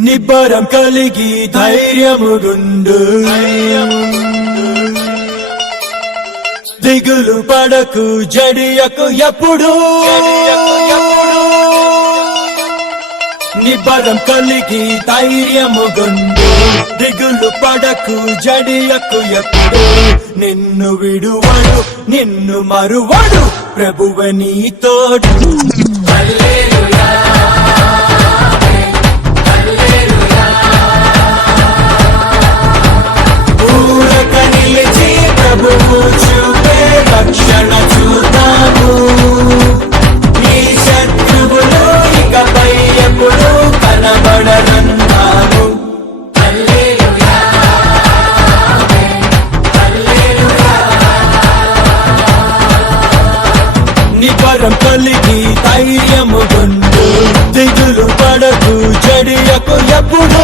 నిబ్బరం కలిగి ధైర్యముగుండు దిగులు పడకు జడియకు ఎప్పుడు నిబ్బరం కలిగి ధైర్యముగుండు దిగులు పడకు జడియకు ఎప్పుడు నిన్ను విడువడు నిన్ను మరువడు ప్రభువే నీ తోడు హల్లెలూయా హల్లెలూయా ఊరక నిలిచి ప్రభువు చూపే రక్షణ చూద్దాము నీ శత్రువులు ఇకపై ఎప్పుడు కనబడనందాము హల్లెలూయా హల్లెలూయా నిబ్బరం కలిగి ధైర్యముగుండు దిగులు పడకు జడియకు ఎప్పుడు